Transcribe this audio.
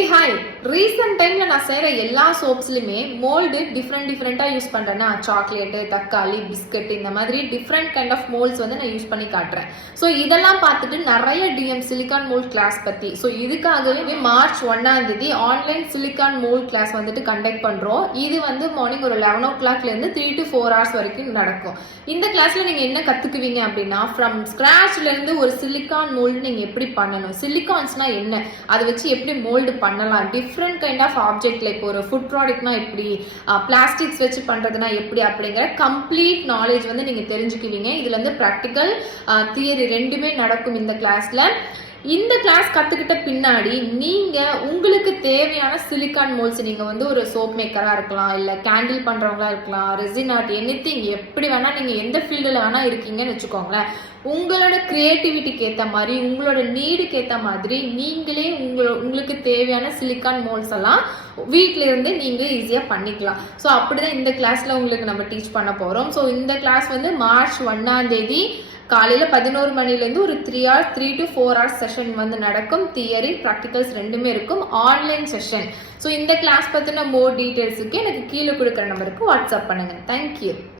Hi. Recent டைம்ல நான் செய்யற எல்லா சோப்ஸ்லயுமே மோல்டு டிஃப்ரெண்டா யூஸ் பண்றேன்னா சாக்லேட், தக்காளி, பிஸ்கட் இந்த மாதிரி டிஃப்ரெண்ட் கைண்ட் ஆஃப் மோல்ட்ஸ் வந்து நான் யூஸ் பண்ணி காட்டுறேன். ஸோ இதெல்லாம் பார்த்துட்டு நிறைய டிஎம் சிலிக்கான் மோல்ட் கிளாஸ் பத்தி ஸோ இதுக்காகவே மார்ச் 1ஆம் தேதி ஆன்லைன் சிலிக்கான் மோல்ட் கிளாஸ் வந்துட்டு கண்டக்ட் பண்றோம். இது வந்து மார்னிங் ஒரு 11 o'clockல இருந்து 3 to 4 hours வரைக்கும் நடக்கும். இந்த கிளாஸ்ல நீங்க என்ன கத்துக்குவீங்க அப்படின்னா ஃப்ரம் ஸ்கிராச்ல இருந்து ஒரு சிலிக்கான் மோல்டு நீங்க எப்படி பண்ணணும், சிலிக்கான்ஸ்னா என்ன, அதை வச்சு எப்படி மோல்டு பண்ணலாம், டிஃப்ரெண்ட் கைண்ட் ஆஃப் ஆப்ஜெக்ட்ல இப்போ ஒரு ஃபுட் ப்ராடக்ட்னா எப்படி, பிளாஸ்டிக்ஸ் வச்சு பண்றதுனா எப்படி அப்படிங்கிற கம்ப்ளீட் நாலேஜ் வந்து நீங்க தெரிஞ்சுக்குவீங்க. இதுல இருந்து ப்ராக்டிக்கல் தியரி ரெண்டுமே நடக்கும் இந்த கிளாஸ்ல. இந்த கிளாஸ் கத்துக்கிட்ட பின்னாடி நீங்க உங்களுக்கு தேவையான சிலிக்கான் மோல்ட்ஸ், நீங்க வந்து ஒரு சோப் மேக்கரா இருக்கலாம், இல்ல கேண்டில் பண்றவங்களா இருக்கலாம், ரெசின் ஆர்ட், எனிதிங், எப்படி வேணா நீங்க எந்த ஃபீல்டுல வேணா இருக்கீங்கன்னு வச்சுக்கோங்களேன். உங்களோட கிரியேட்டிவிட்டிக்கு ஏற்ற மாதிரி, உங்களோட நீடுக்கு ஏற்ற மாதிரி நீங்களே உங்களுக்கு தேவையான சிலிக்கான் மோல்ட்ஸ் எல்லாம் வீட்டில இருந்து நீங்க ஈஸியா பண்ணிக்கலாம். ஸோ அப்படிதான் இந்த கிளாஸ்ல உங்களுக்கு நம்ம டீச் பண்ண போறோம். ஸோ இந்த கிளாஸ் வந்து மார்ச் 1ஆம் தேதி காலையில 11 மணிலேருந்து ஒரு 3 to 4 hours செஷன் வந்து நடக்கும். தியரி ப்ராக்டிகல்ஸ் ரெண்டுமே இருக்கும். Online session. ஸோ இந்த கிளாஸ் பத்தின மோர் டீடைல்ஸுக்கு எனக்கு கீழே கொடுக்குற நம்பருக்கு வாட்ஸ்அப் பண்ணுங்க. தேங்க்யூ.